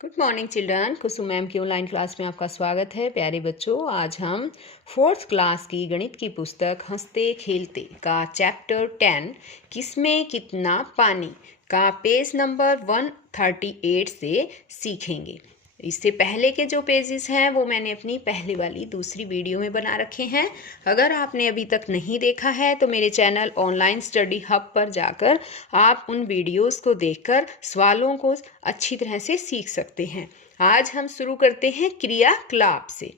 Good morning children. Kusum ma'am की online class में आपका स्वागत है। प्यारे बच्चों, आज हम 4th क्लास की गणित की पुस्तक हंसते खेलते का चैप्टर 10 किसमें कितना पानी का पेज नंबर 138 से सीखेंगे। इससे पहले के जो पेजेस हैं वो मैंने अपनी पहले वाली दूसरी वीडियो में बना रखे हैं। अगर आपने अभी तक नहीं देखा है तो मेरे चैनल ऑनलाइन स्टडी हब पर जाकर आप उन वीडियोस को देखकर सवालों को अच्छी तरह से सीख सकते हैं। आज हम शुरू करते हैं क्रियाकलाप से।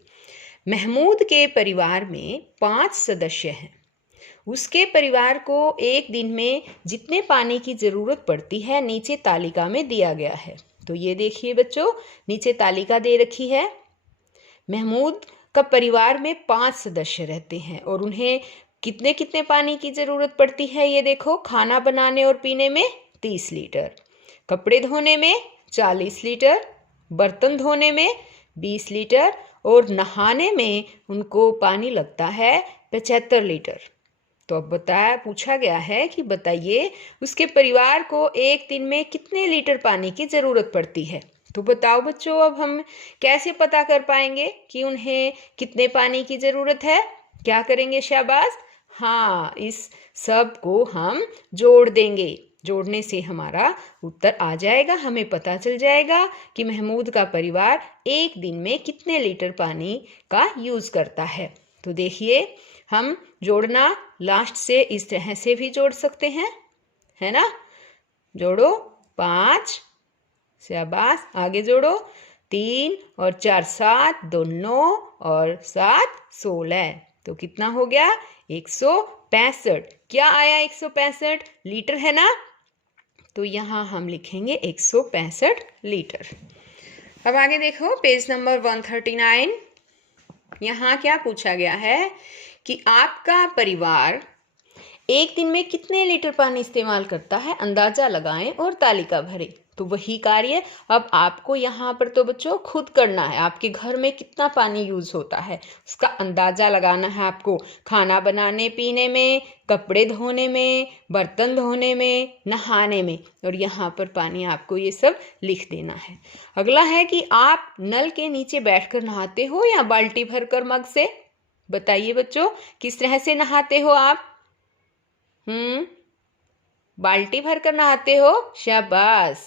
महमूद के परिवार में 5 सदस्य हैं। उसके परिवार को एक दिन में जितने पानी की ज़रूरत पड़ती है नीचे तालिका में दिया गया है। तो ये देखिए बच्चों, नीचे तालिका दे रखी है। महमूद का परिवार में 5 सदस्य रहते हैं और उन्हें कितने कितने पानी की ज़रूरत पड़ती है ये देखो। खाना बनाने और पीने में 30 लीटर, कपड़े धोने में 40 लीटर, बर्तन धोने में 20 लीटर और नहाने में उनको पानी लगता है 75 लीटर। तो अब पूछा गया है कि बताइए उसके परिवार को एक दिन में कितने लीटर पानी की ज़रूरत पड़ती है। तो बताओ बच्चों, अब हम कैसे पता कर पाएंगे कि उन्हें कितने पानी की ज़रूरत है? क्या करेंगे? शाबाश, हाँ, इस सब को हम जोड़ देंगे। जोड़ने से हमारा उत्तर आ जाएगा। हमें पता चल जाएगा कि महमूद का परिवार एक दिन में कितने लीटर पानी का यूज़ करता है। तो देखिए, हम जोड़ना लास्ट से इस तरह से भी जोड़ सकते हैं, है ना। जोड़ो 5, शाबाश, आगे जोड़ो 3 और 4 7, 2 9 और 7 16। तो कितना हो गया? 165। क्या आया? 165 लीटर, है ना। तो यहाँ हम लिखेंगे 165 लीटर। अब आगे देखो पेज नंबर 139। यहाँ क्या पूछा गया है कि आपका परिवार एक दिन में कितने लीटर पानी इस्तेमाल करता है, अंदाज़ा लगाएं और तालिका भरें। तो वही कार्य अब आपको यहाँ पर तो बच्चों खुद करना है। आपके घर में कितना पानी यूज़ होता है उसका अंदाज़ा लगाना है आपको। खाना बनाने पीने में, कपड़े धोने में, बर्तन धोने में, नहाने में, और यहाँ पर पानी आपको ये सब लिख देना है। अगला है कि आप नल के नीचे बैठकर नहाते हो या बाल्टी भरकर मग से। बताइए बच्चों, किस तरह से नहाते हो आप? बाल्टी भरकर नहाते हो, शाबाश।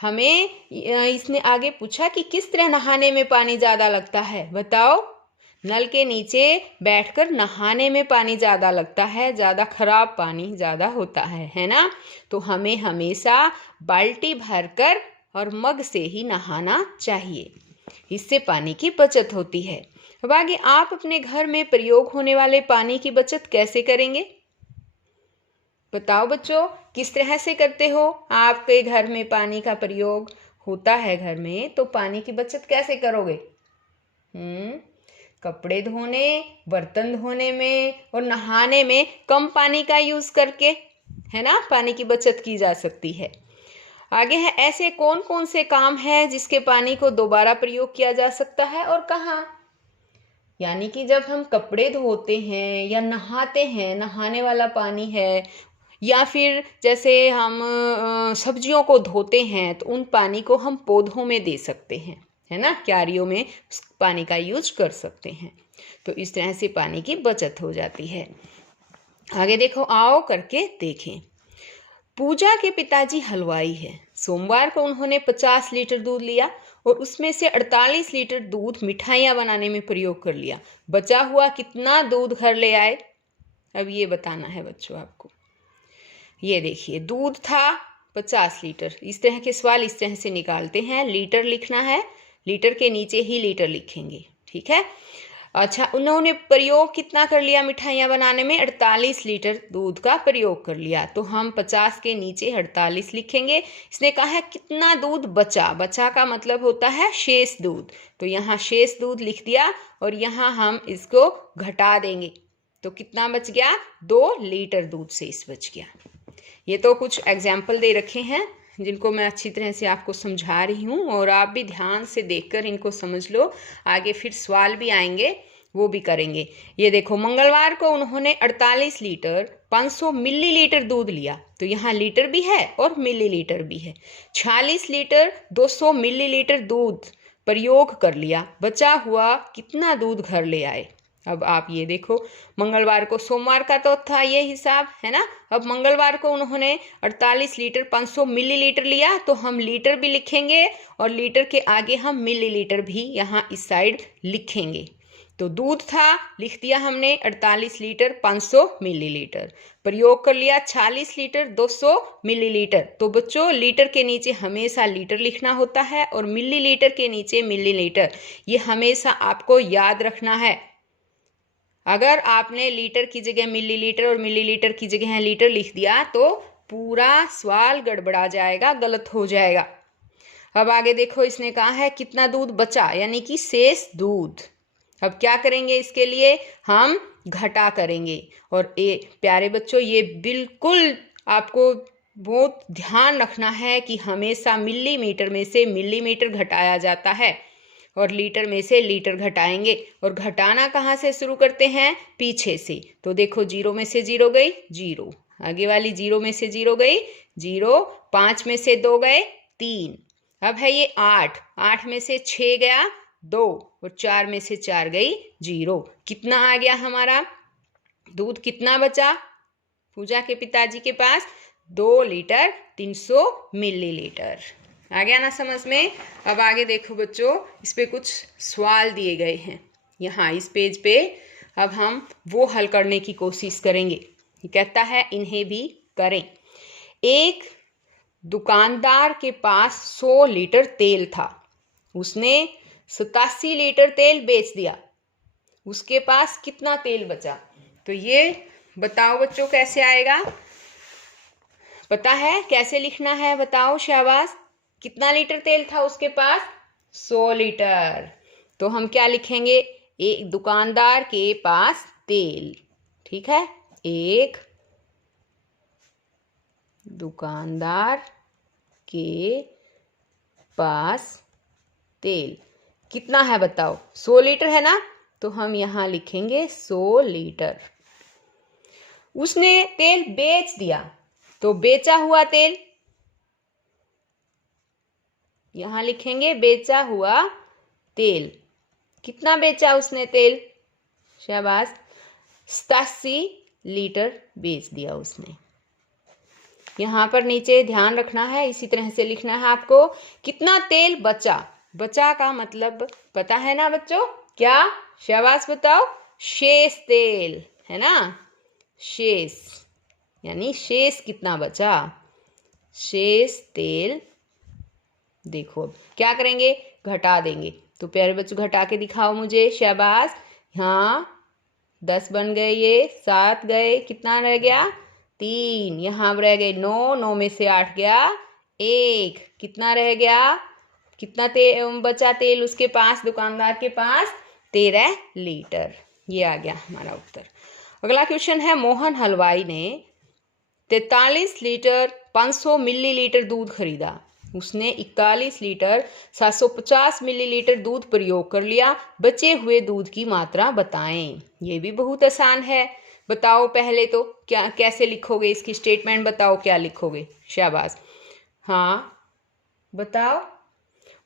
हमें इसने आगे पूछा कि किस तरह नहाने में पानी ज़्यादा लगता है। बताओ। नल के नीचे बैठकर नहाने में पानी ज़्यादा लगता है, ज़्यादा खराब पानी ज़्यादा होता है ना। तो हमें हमेशा बाल्टी भरकर और मग से ही नहाना चाहिए, इससे पानी की बचत होती है। अब आगे, आप अपने घर में प्रयोग होने वाले पानी की बचत कैसे करेंगे? बताओ बच्चों, किस तरह से करते हो? आपके घर में पानी का प्रयोग होता है घर में, तो पानी की बचत कैसे करोगे? कपड़े धोने, बर्तन धोने में और नहाने में कम पानी का यूज़ करके, है ना, पानी की बचत की जा सकती है। आगे है, ऐसे कौन कौन से काम हैं जिसके पानी को दोबारा प्रयोग किया जा सकता है और कहाँ? यानी कि जब हम कपड़े धोते हैं या नहाते हैं, नहाने वाला पानी है, या फिर जैसे हम सब्जियों को धोते हैं तो उन पानी को हम पौधों में दे सकते हैं, है ना, क्यारियों में पानी का यूज कर सकते हैं। तो इस तरह से पानी की बचत हो जाती है। आगे देखो, आओ करके देखें। पूजा के पिताजी हलवाई हैं। सोमवार को उन्होंने 50 लीटर दूध लिया और उसमें से 48 लीटर दूध मिठाइयाँ बनाने में प्रयोग कर लिया। बचा हुआ कितना दूध घर ले आए? अब ये बताना है बच्चों आपको। ये देखिए, दूध था 50 लीटर। इस तरह के सवाल इस तरह से निकालते हैं। लीटर लिखना है, लीटर के नीचे ही लीटर लिखेंगे, ठीक है। अच्छा, उन्होंने प्रयोग कितना कर लिया मिठाइयाँ बनाने में? 48 लीटर दूध का प्रयोग कर लिया। तो हम 50 के नीचे 48 लिखेंगे। इसने कहा है कितना दूध बचा। बचा का मतलब होता है शेष दूध। तो यहाँ शेष दूध लिख दिया और यहाँ हम इसको घटा देंगे। तो कितना बच गया? 2 लीटर दूध से इस बच गया। ये तो कुछ एग्जाम्पल दे रखे हैं जिनको मैं अच्छी तरह से आपको समझा रही हूँ, और आप भी ध्यान से देखकर इनको समझ लो। आगे फिर सवाल भी आएंगे वो भी करेंगे। ये देखो, मंगलवार को उन्होंने 48 लीटर 500 मिलीलीटर दूध लिया, तो यहाँ लीटर भी है और मिलीलीटर भी है। 46 लीटर 200 मिलीलीटर दूध प्रयोग कर लिया, बचा हुआ कितना दूध घर ले आए। अब आप ये देखो, मंगलवार को, सोमवार का तो था ये हिसाब, है ना। अब मंगलवार को उन्होंने 48 लीटर 500 मिलीलीटर लिया, तो हम लीटर भी लिखेंगे और लीटर के आगे हम मिलीलीटर भी यहाँ इस साइड लिखेंगे। तो दूध था, लिख दिया हमने 48 लीटर 500 मिलीलीटर, प्रयोग कर लिया 46 लीटर 200 मिलीलीटर। तो बच्चों, लीटर के नीचे हमेशा लीटर लिखना होता है और मिलीलीटर के नीचे मिलीलीटर, ये हमेशा आपको याद रखना है। अगर आपने लीटर की जगह मिलीलीटर और मिलीलीटर की जगह लीटर लिख दिया तो पूरा सवाल गड़बड़ा जाएगा, गलत हो जाएगा। अब आगे देखो, इसने कहा है कितना दूध बचा, यानी कि शेष दूध। अब क्या करेंगे, इसके लिए हम घटा करेंगे। और ये प्यारे बच्चों, ये बिल्कुल आपको बहुत ध्यान रखना है कि हमेशा मिलीमीटर में से मिलीमीटर घटाया जाता है और लीटर में से लीटर घटाएंगे। और घटाना कहाँ से शुरू करते हैं, पीछे से। तो देखो, 0 में से 0 गई 0, आगे वाली 0 में से 0 गई 0, 5 में से 2 गए 3, अब है ये 8, 8 में से 6 गया 2 और 4 में से 4 गई 0। कितना आ गया हमारा दूध, कितना बचा पूजा के पिताजी के पास, 2 लीटर 300 मिलीलीटर। आ गया ना समझ में। अब आगे देखो बच्चों, इस पे कुछ सवाल दिए गए हैं यहाँ इस पेज पे। अब हम वो हल करने की कोशिश करेंगे। ये कहता है इन्हें भी करें। एक दुकानदार के पास 100 लीटर तेल था, उसने 87 लीटर तेल बेच दिया, उसके पास कितना तेल बचा। तो ये बताओ बच्चों, कैसे आएगा, पता है कैसे लिखना है, बताओ शाबाश। कितना लीटर तेल था उसके पास, 100 लीटर। तो हम क्या लिखेंगे, एक दुकानदार के पास तेल, ठीक है, एक दुकानदार के पास तेल कितना है बताओ, 100 लीटर है ना, तो हम यहां लिखेंगे 100 लीटर। उसने तेल बेच दिया, तो बेचा हुआ तेल यहां लिखेंगे, बेचा हुआ तेल। कितना बेचा उसने तेल, शाबाश, 87 लीटर बेच दिया उसने। यहाँ पर नीचे ध्यान रखना है, इसी तरह से लिखना है आपको। कितना तेल बचा, बचा का मतलब पता है ना बच्चों, क्या, शाबाश बताओ, शेष तेल, है ना, शेष, यानी शेष कितना बचा, शेष तेल। देखो अब क्या करेंगे, घटा देंगे। तो प्यारे बच्चों घटा के दिखाओ मुझे, शाबाश। हाँ, 10 बन गए, ये 7 गए, कितना रह गया 3, यहाँ रह गए 9, 9 में से 8 गया 1, कितना रह गया, कितना तेल बचा, तेल उसके पास, दुकानदार के पास 13 लीटर। ये आ गया हमारा उत्तर। अगला क्वेश्चन है, मोहन हलवाई ने 43 लीटर 500 मिलीलीटर दूध खरीदा, उसने 41 लीटर 750 मिलीलीटर दूध प्रयोग कर लिया, बचे हुए दूध की मात्रा बताएं। ये भी बहुत आसान है, बताओ पहले तो क्या, कैसे लिखोगे, इसकी स्टेटमेंट बताओ, क्या लिखोगे, शाबाश। हाँ बताओ,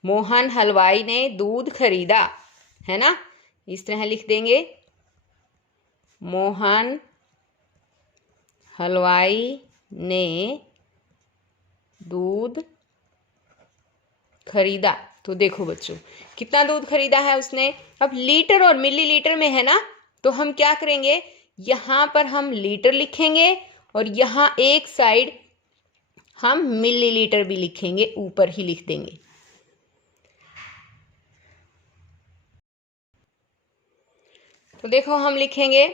मोहन हलवाई ने दूध खरीदा, है ना, इस तरह लिख देंगे, मोहन हलवाई ने दूध खरीदा। तो देखो बच्चों, कितना दूध खरीदा है उसने। अब लीटर और मिलीलीटर में है ना, तो हम क्या करेंगे, यहां पर हम लीटर लिखेंगे और यहां एक साइड हम मिलीलीटर भी लिखेंगे, ऊपर ही लिख देंगे। तो देखो हम लिखेंगे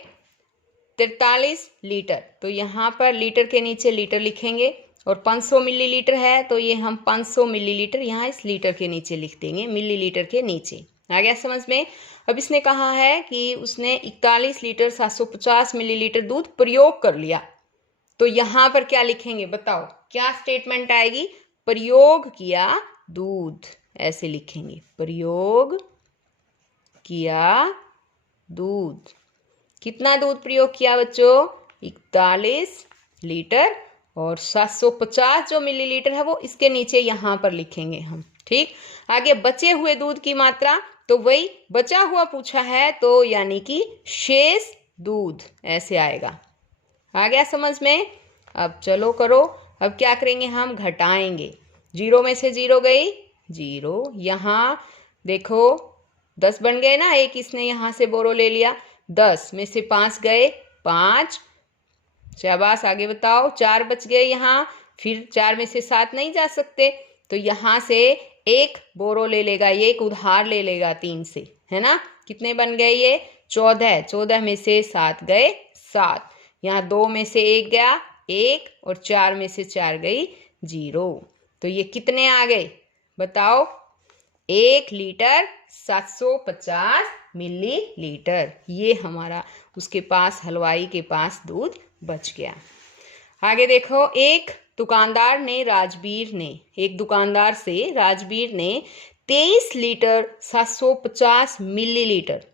43 लीटर, तो यहाँ पर लीटर के नीचे लीटर लिखेंगे, और 500 मिलीलीटर है तो ये हम 500 मिलीलीटर यहाँ इस लीटर के नीचे लिख देंगे, मिलीलीटर के नीचे। आ गया समझ में। अब इसने कहा है कि उसने 41 लीटर 750 मिलीलीटर दूध प्रयोग कर लिया, तो यहाँ पर क्या लिखेंगे बताओ, क्या स्टेटमेंट आएगी, प्रयोग किया दूध, ऐसे लिखेंगे, प्रयोग किया दूध। कितना दूध प्रयोग किया बच्चों? 41 लीटर। और 750 जो मिलीलीटर है वो इसके नीचे यहाँ पर लिखेंगे हम। ठीक, आगे बचे हुए दूध की मात्रा, तो वही बचा हुआ पूछा है तो यानी कि शेष दूध ऐसे आएगा। आ गया समझ में? अब चलो करो। अब क्या करेंगे हम? घटाएंगे। 0 में से 0 गई 0। यहाँ देखो 10 बन गए ना, एक इसने यहाँ से बोरो ले लिया। 10 में से 5 गए 5। शाबाश, आगे बताओ। 4 बच गए यहाँ, फिर 4 में से 7 नहीं जा सकते, तो यहाँ से एक बोरो ले लेगा, एक उधार ले लेगा 3 से, है ना। कितने बन गए ये? 14। 14 में से 7 गए 7। यहाँ 2 में से 1 गया 1, और 4 में से 4 गई 0। तो ये कितने आ गए बताओ? 1 लीटर 750 मिलीलीटर। ये हमारा उसके पास, हलवाई के पास दूध बच गया। आगे देखो, एक दुकानदार से राजवीर ने 23 लीटर 750 मिलीलीटर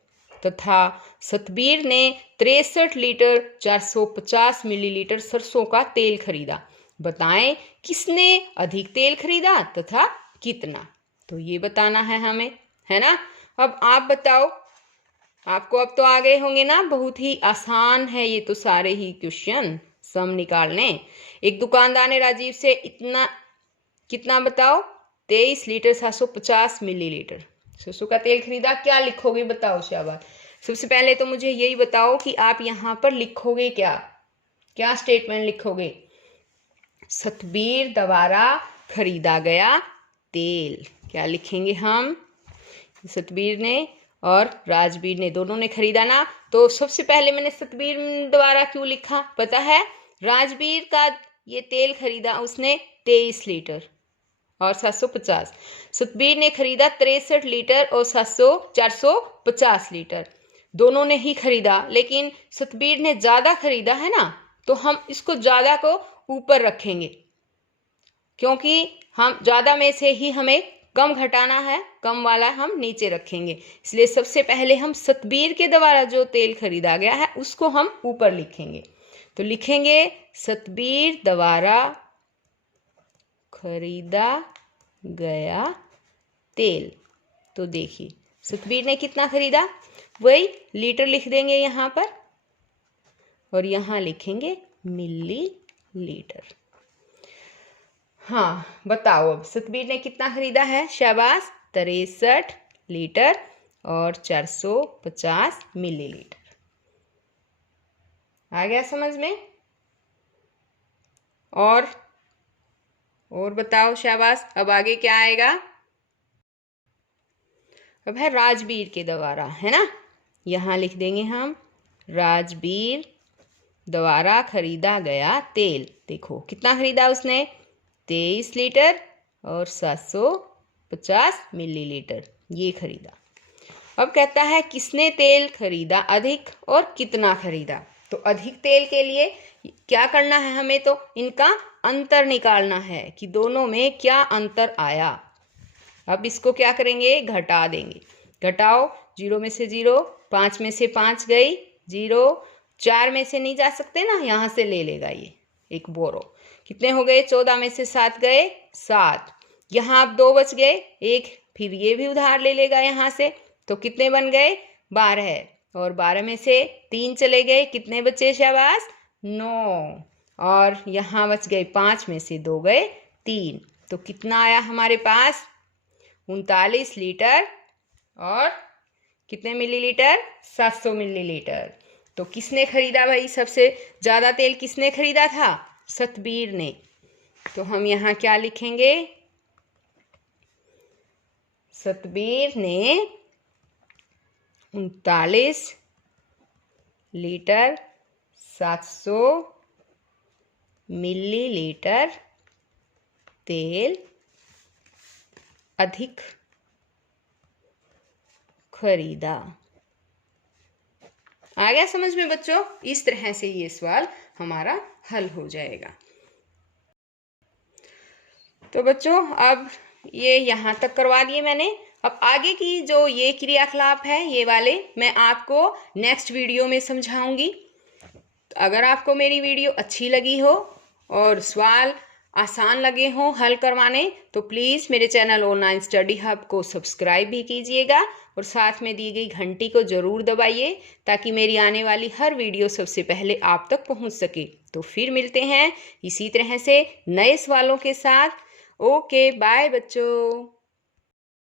तथा सतबीर ने 63 लीटर 450 मिलीलीटर सरसों का तेल खरीदा। बताएं किसने अधिक तेल खरीदा तथा कितना? तो ये बताना है हमें, है ना। अब आप बताओ, आपको अब तो आ गए होंगे ना, बहुत ही आसान है ये तो सारे ही क्वेश्चन सम निकालने। एक दुकानदार ने राजीव से इतना कितना बताओ? 23 लीटर 750 मिलीलीटर सरसों का तेल खरीदा। क्या लिखोगे बताओ? शाबाश। सबसे पहले तो मुझे यही बताओ कि आप यहाँ पर लिखोगे क्या? क्या स्टेटमेंट लिखोगे? सतबीर द्वारा खरीदा गया तेल। क्या लिखेंगे हम? सतबीर ने और राजवीर ने, दोनों ने खरीदा ना। तो सबसे पहले मैंने सतबीर द्वारा क्यों लिखा पता है? राजवीर का ये तेल खरीदा उसने 23 लीटर और 750। सतबीर ने खरीदा 63 लीटर और 450 लीटर। दोनों ने ही खरीदा, लेकिन सतबीर ने ज़्यादा खरीदा है ना, तो हम इसको ज़्यादा को ऊपर रखेंगे, क्योंकि हम ज़्यादा में से ही हमें कम घटाना है, कम वाला हम नीचे रखेंगे। इसलिए सबसे पहले हम सतबीर के द्वारा जो तेल खरीदा गया है उसको हम ऊपर लिखेंगे। तो लिखेंगे सतबीर द्वारा खरीदा गया तेल। तो देखिए सतबीर ने कितना खरीदा, वही लीटर लिख देंगे यहाँ पर, और यहाँ लिखेंगे मिलीलीटर। हाँ बताओ, अब सतबीर ने कितना खरीदा है? शाबाश, 63 लीटर और 450 मिलीलीटर। आ गया समझ में? और बताओ। शाबाश। अब आगे क्या आएगा? अब है राजवीर के द्वारा, है ना। यहाँ लिख देंगे हम राजवीर द्वारा खरीदा गया तेल। देखो कितना खरीदा उसने? 23 लीटर और 750 मिलीलीटर ये खरीदा। अब कहता है किसने तेल खरीदा अधिक और कितना खरीदा। तो अधिक तेल के लिए क्या करना है हमें? तो इनका अंतर निकालना है कि दोनों में क्या अंतर आया। अब इसको क्या करेंगे? घटा देंगे। घटाओ, 0 में से 0, 5 में से 5 गई 0, 4 में से नहीं जा सकते ना, यहाँ से ले लेगा ये एक बोरो। कितने हो गए? 14 में से 7 गए 7। यहाँ अब 2 बच गए, एक फिर ये भी उधार ले लेगा यहाँ से। तो कितने बन गए? 12। और 12 में से 3 चले गए, कितने बचे? शाबाश, 9। और यहाँ बच गए 5 में से 2 गए 3। तो कितना आया हमारे पास? 39 लीटर और कितने मिलीलीटर? 700 मिलीलीटर। तो किसने खरीदा भाई? सबसे ज़्यादा तेल किसने खरीदा था? सतबीर ने। तो हम यहाँ क्या लिखेंगे? सतबीर ने 39 लीटर 700 मिलीलीटर तेल अधिक खरीदा। आ गया समझ में बच्चों? इस तरह से ये सवाल हमारा हल हो जाएगा। तो बच्चों अब ये यहाँ तक करवा दिए मैंने। अब आगे की जो ये क्रियाकलाप है ये वाले मैं आपको नेक्स्ट वीडियो में समझाऊंगी। अगर आपको मेरी वीडियो अच्छी लगी हो और सवाल आसान लगे हों हल करवाने तो प्लीज़ मेरे चैनल ऑनलाइन स्टडी हब को सब्सक्राइब भी कीजिएगा और साथ में दी गई घंटी को ज़रूर दबाइए ताकि मेरी आने वाली हर वीडियो सबसे पहले आप तक पहुंच सके। तो फिर मिलते हैं इसी तरह से नए सवालों के साथ। ओके बाय बच्चों।